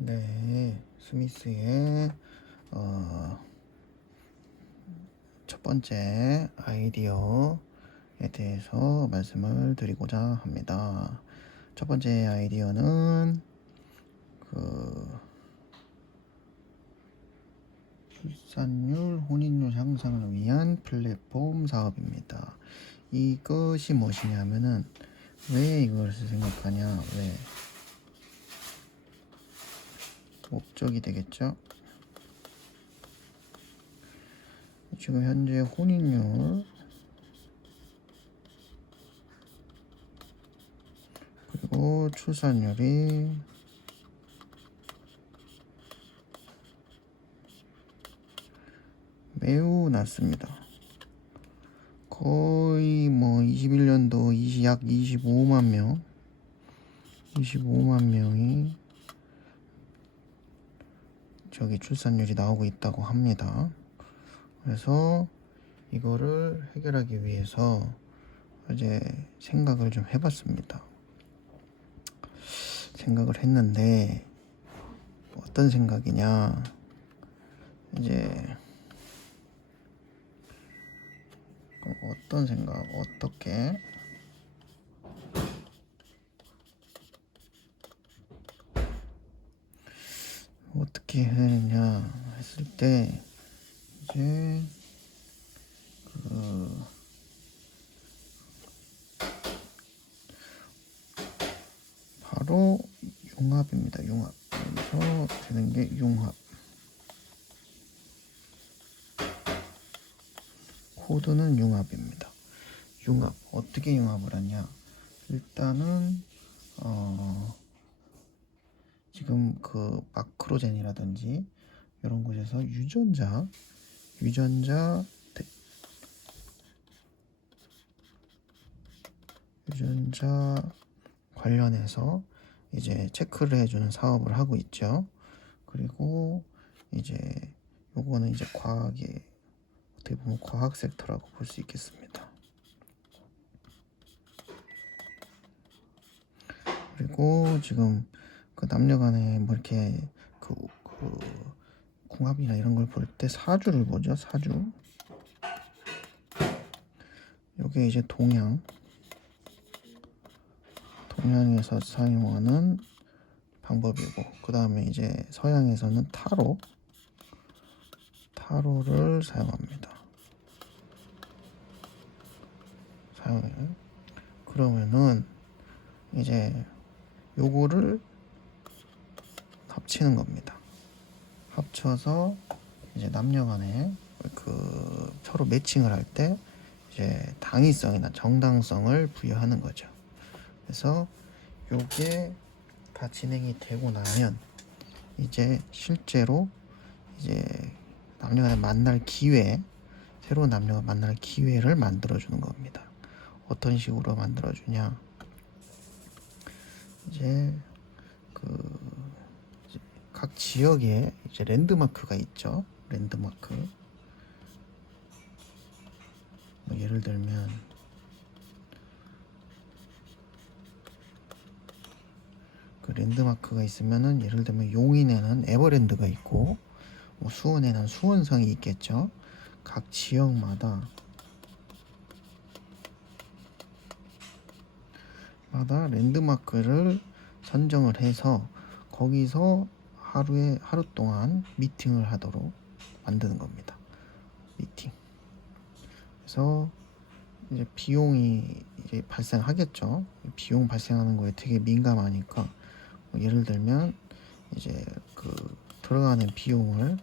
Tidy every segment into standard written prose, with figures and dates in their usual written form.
네, 스미스의 첫 번째 아이디어에 대해서 말씀을 드리고자 합니다. 첫 번째 아이디어는 출산율, 혼인율 향상을 위한 플랫폼 사업입니다. 이것이 무엇이냐면은 왜 이것을 생각하냐, 왜 목적이 되겠죠. 지금 현재 혼인율 그리고 출산율이 매우 낮습니다. 거의 21년도 약 25만 명이 저기 출산율이 나오고 있다고 합니다. 그래서 이거를 해결하기 위해서 이제 생각을 좀 해봤습니다. 생각을 했는데 어떤 생각이냐, 이제 어떤 생각, 어떻게 해야 했을 때 이제 바로 융합입니다. 융합. 여기서 되는 게 융합. 코드는 융합입니다. 융합. 어떻게 융합을 하냐? 일단은 지금 그 마크로젠이라든지 이런 곳에서 유전자 관련해서 이제 체크를 해주는 사업을 하고 있죠. 그리고 이제 요거는 이제 과학의 어떻게 보면 과학 섹터라고 볼 수 있겠습니다. 그리고 지금 그 남녀간에 뭐 이렇게 그 궁합이나 이런 걸 볼 때 사주를 보죠. 사주. 요게 이제 동양에서 사용하는 방법이고, 그 다음에 이제 서양에서는 타로를 사용합니다. 그러면은 이제 요거를 합치는 겁니다. 합쳐서 이제 남녀간에 그 서로 매칭을 할 때 이제 당위성이나 정당성을 부여하는 거죠. 그래서 요게 다 진행이 되고 나면 이제 실제로 이제 남녀가 만날 기회, 새로운 남녀가 만날 기회를 만들어주는 겁니다. 어떤 식으로 만들어주냐? 이제 각 지역에 이제 랜드마크가 있죠. 랜드마크. 예를 들면 그 랜드마크가 있으면은, 예를 들면 용인에는 에버랜드가 있고 수원에는 수원성이 있겠죠. 각 지역마다 랜드마크를 선정을 해서 거기서 하루 동안 미팅을 하도록 만드는 겁니다. 미팅. 그래서 이제 비용이 이제 발생하겠죠. 비용 발생하는 거에 되게 민감하니까 예를 들면 이제 그 들어가는 비용을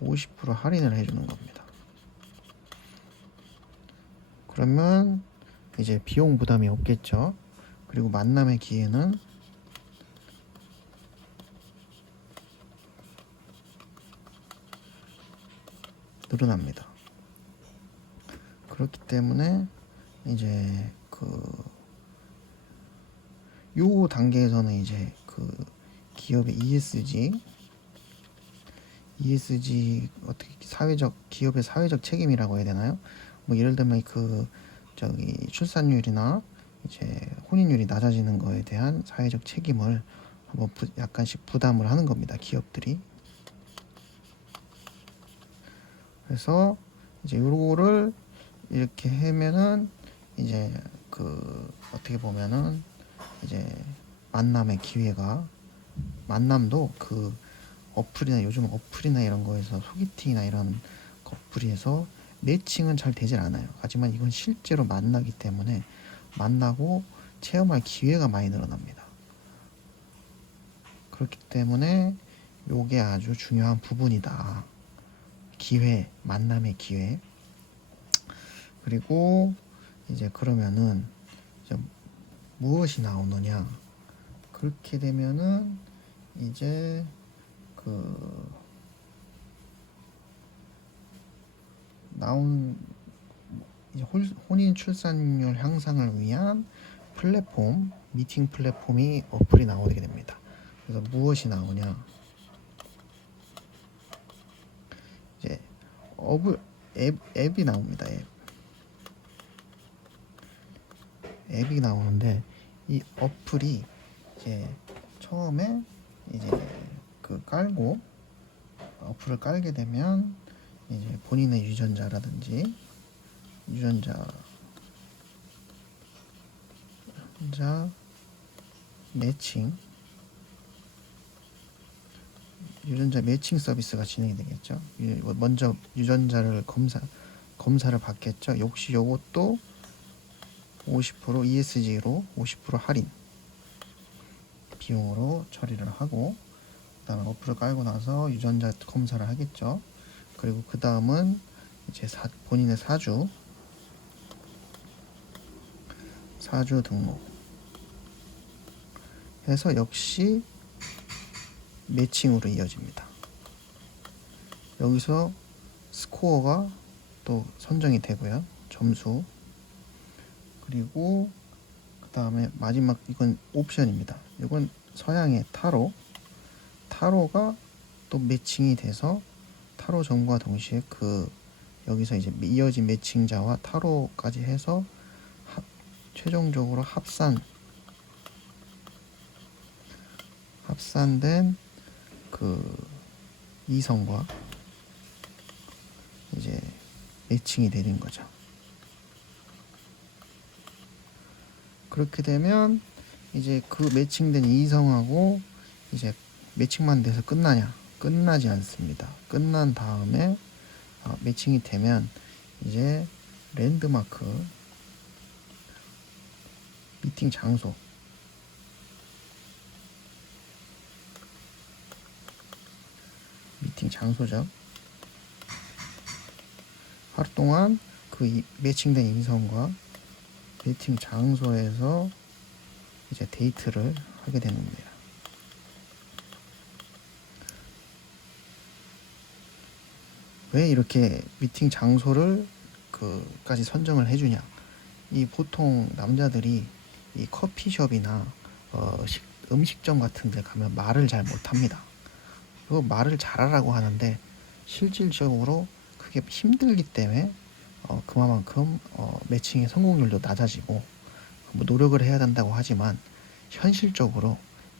50% 할인을 해주는 겁니다. 그러면 이제 비용 부담이 없겠죠. 그리고 만남의 기회는 늘어납니다. 그렇기 때문에 이제 요 단계에서는 이제 그 기업의 ESG 어떻게 기업의 사회적 책임이라고 해야 되나요? 뭐 예를 들면 출산율이나 이제 혼인율이 낮아지는 거에 대한 사회적 책임을 한번 약간씩 부담을 하는 겁니다. 기업들이. 그래서 이제 요거를 이렇게 하면은 이제 그 어떻게 보면은 이제 만남의 기회가, 만남도 그 어플이나 요즘 어플이나 이런 거에서 소개팅이나 이런 어플에서 매칭은 잘 되질 않아요. 하지만 이건 실제로 만나기 때문에 만나고 체험할 기회가 많이 늘어납니다. 그렇기 때문에 요게 아주 중요한 부분이다. 기회, 만남의 기회. 그리고 이제 그러면은 이제 무엇이 나오느냐? 그렇게 되면은 이제 그 나온 혼인 출산율 향상을 위한 플랫폼, 미팅 플랫폼이 어플이 나오게 됩니다. 그래서 무엇이 나오냐? 이제 앱이 나옵니다. 앱이 나오는데 이 어플이 이제 처음에 이제 그 깔고 어플을 깔게 되면 이제 본인의 유전자 매칭 유전자 매칭 서비스가 진행이 되겠죠. 먼저 유전자를 검사를 받겠죠. 역시 요것도 50% ESG로 50% 할인 비용으로 처리를 하고, 그 다음에 어플을 깔고 나서 유전자 검사를 하겠죠. 그리고 그 다음은 이제 본인의 사주 등록 해서 역시 매칭으로 이어집니다. 여기서 스코어가 또 선정이 되고요. 점수. 그리고 그 다음에 마지막, 이건 옵션입니다. 이건 서양의 타로가 또 매칭이 돼서 타로 점과 동시에 그 여기서 이제 이어진 매칭자와 타로까지 해서 최종적으로 합산된 그 이성과 이제 매칭이 되는 거죠. 그렇게 되면 이제 그 매칭된 이성하고 이제 매칭만 돼서 끝나지 않습니다. 끝난 다음에 매칭이 되면 이제 랜드마크 미팅 장소죠. 하루 동안 그 매칭된 인성과 미팅 장소에서 이제 데이트를 하게 되는 겁니다. 왜 이렇게 미팅 장소를 까지 선정을 해주냐? 이 보통 남자들이 이 커피숍이나 음식점 같은 데 가면 말을 잘 못합니다. 그리고 말을 잘하라고 하는데 실질적으로 그게 힘들기 때문에 그만큼 매칭의 성공률도 낮아지고 뭐 노력을 해야 된다고 하지만 현실적으로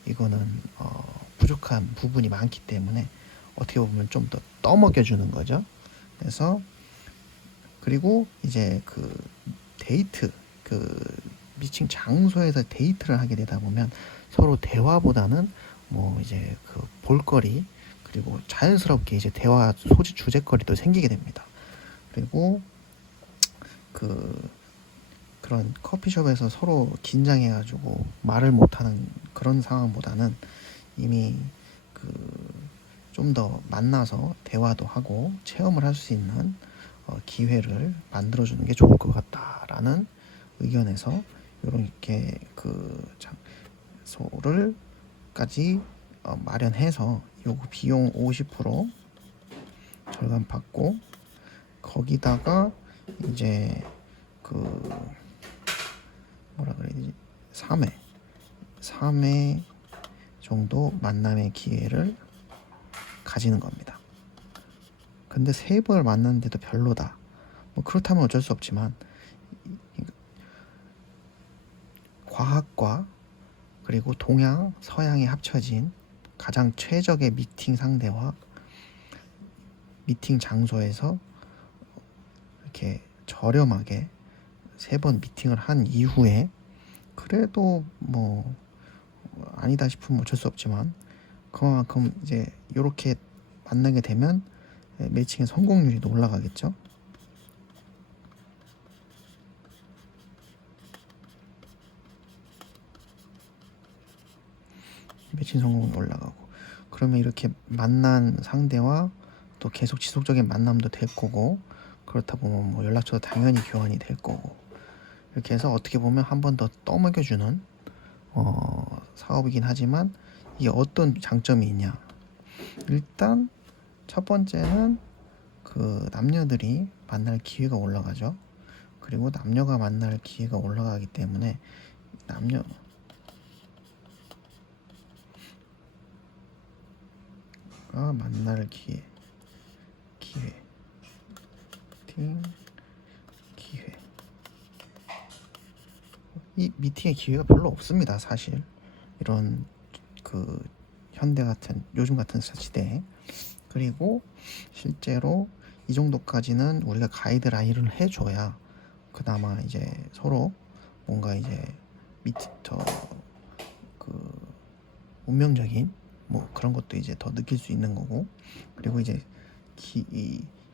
이거는 부족한 부분이 많기 때문에 어떻게 보면 좀 더 떠먹여주는 거죠. 그래서 그리고 이제 그 데이트 미팅 장소에서 데이트를 하게 되다 보면 서로 대화보다는 뭐 이제 그 볼거리, 그리고 자연스럽게 이제 대화 주제거리도 생기게 됩니다. 그리고 그런 커피숍에서 서로 긴장해가지고 말을 못하는 그런 상황보다는 이미 좀 더 만나서 대화도 하고 체험을 할 수 있는 기회를 만들어주는 게 좋을 것 같다라는 의견에서 이렇게 장소를까지 마련해서 요거 비용 50% 절감받고, 거기다가 이제 뭐라 그래야 되지? 3회 정도 만남의 기회를 가지는 겁니다. 근데 3번을 만났는데도 별로다. 뭐 그렇다면 어쩔 수 없지만 과학과 그리고 동양, 서양이 합쳐진 가장 최적의 미팅 상대와 미팅 장소에서 이렇게 저렴하게 3번 미팅을 한 이후에 그래도 뭐 아니다 싶으면 어쩔 수 없지만 그만큼 이제 이렇게 만나게 되면 매칭의 성공률이 올라가겠죠. 매칭 성공률이 올라가고 그러면 이렇게 만난 상대와 또 계속 지속적인 만남도 될 거고 그렇다 보면 뭐 연락처도 당연히 교환이 될 거고 이렇게 해서 어떻게 보면 한 번 더 떠먹여주는 사업이긴 하지만 이게 어떤 장점이 있냐. 일단 첫 번째는 그 남녀들이 만날 기회가 올라가죠. 그리고 남녀가 만날 기회가 올라가기 때문에 남녀가 만날 기회 이 미팅의 기회가 별로 없습니다. 사실 이런 그 현대 같은 요즘 같은 시대에. 그리고 실제로 이 정도까지는 우리가 가이드라인을 해줘야 그나마 이제 서로 뭔가 이제 그 운명적인 뭐 그런 것도 이제 더 느낄 수 있는 거고. 그리고 이제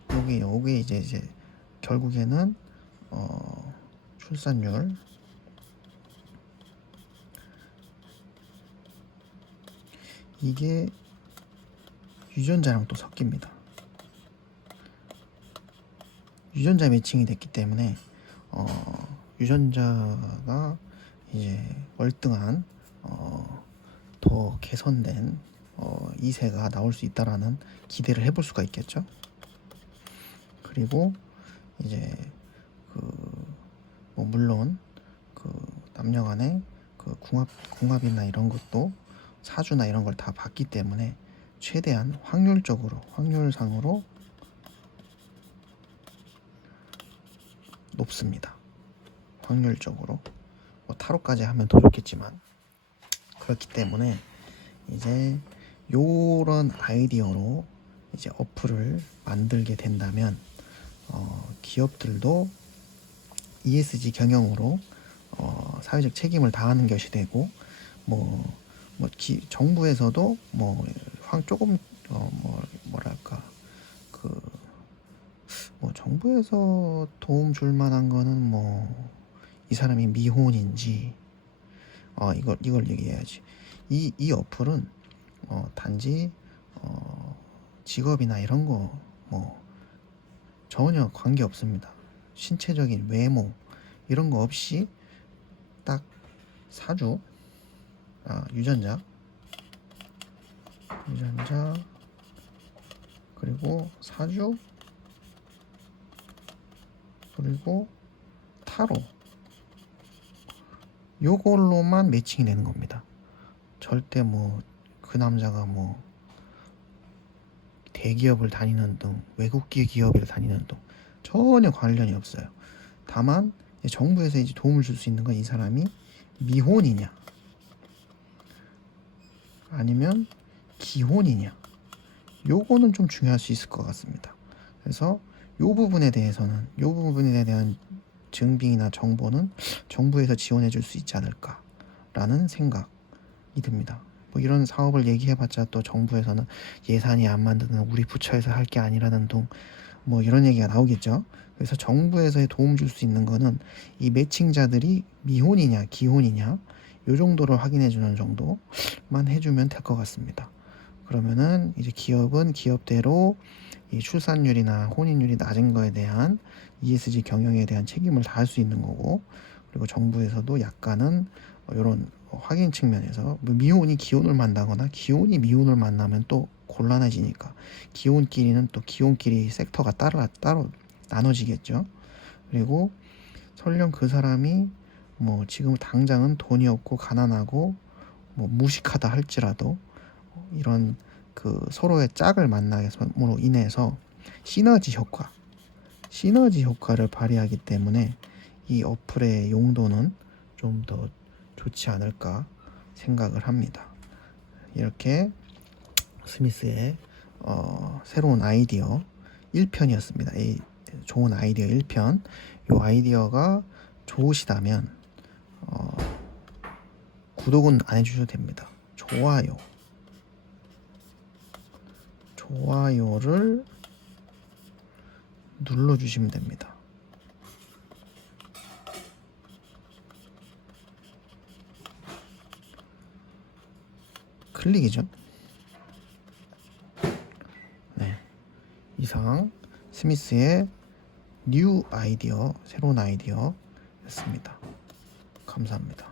요게 이제 결국에는 출산율 이게 유전자랑 또 섞입니다. 유전자 매칭이 됐기 때문에 유전자가 이제 월등한 더 개선된 2세가 나올 수 있다라는 기대를 해볼 수가 있겠죠. 그리고 이제 뭐 물론 그 남녀간의 그 궁합이나 이런 것도 사주나 이런 걸 다 봤기 때문에 최대한 확률상으로 높습니다. 확률적으로 뭐 타로까지 하면 더 좋겠지만 그렇기 때문에 이제 요런 아이디어로 이제 어플을 만들게 된다면 기업들도 ESG 경영으로 사회적 책임을 다하는 것이 되고 정부에서도 조금 뭐랄까 정부에서 도움 줄 만한 거는 이 사람이 미혼인지 이걸 얘기해야지. 이 어플은 단지 직업이나 이런 거 전혀 관계 없습니다. 신체적인 외모 이런 거 없이 딱 사주, 유전자 그리고 사주 그리고 타로 요걸로만 매칭이 되는 겁니다. 절대 그 남자가 대기업을 다니는 등 외국계 기업을 다니는 등 전혀 관련이 없어요. 다만 정부에서 이제 도움을 줄 수 있는 건 이 사람이 미혼이냐 아니면 기혼이냐 요거는 좀 중요할 수 있을 것 같습니다. 그래서 요 부분에 대한 증빙이나 정보는 정부에서 지원해 줄 수 있지 않을까라는 생각이 듭니다. 이런 사업을 얘기해봤자 또 정부에서는 예산이 안 만드는 우리 부처에서 할 게 아니라는 둥 이런 얘기가 나오겠죠. 그래서 정부에서 도움 줄 수 있는 거는 이 매칭자들이 미혼이냐 기혼이냐 요 정도를 확인해 주는 정도만 해주면 될 것 같습니다. 그러면은 이제 기업은 기업대로 이 출산율이나 혼인율이 낮은 거에 대한 ESG 경영에 대한 책임을 다할 수 있는 거고, 그리고 정부에서도 약간은 이런 확인 측면에서 미혼이 기혼을 만나거나 기혼이 미혼을 만나면 또 곤란해지니까 기혼끼리는 또 기혼끼리 섹터가 따로 나눠지겠죠. 그리고 설령 그 사람이 지금 당장은 돈이 없고 가난하고 무식하다 할지라도 이런 서로의 짝을 만남으로 인해서 시너지 효과를 발휘하기 때문에 이 어플의 용도는 좀 더 좋지 않을까 생각을 합니다. 이렇게 스미스의 새로운 아이디어 1편이었습니다. 이 좋은 아이디어 1편. 이 아이디어가 좋으시다면 구독은 안 해주셔도 됩니다. 좋아요를 눌러주시면 됩니다. 클릭이죠. 네, 이상 스미스의 뉴 아이디어, 새로운 아이디어였습니다. 감사합니다.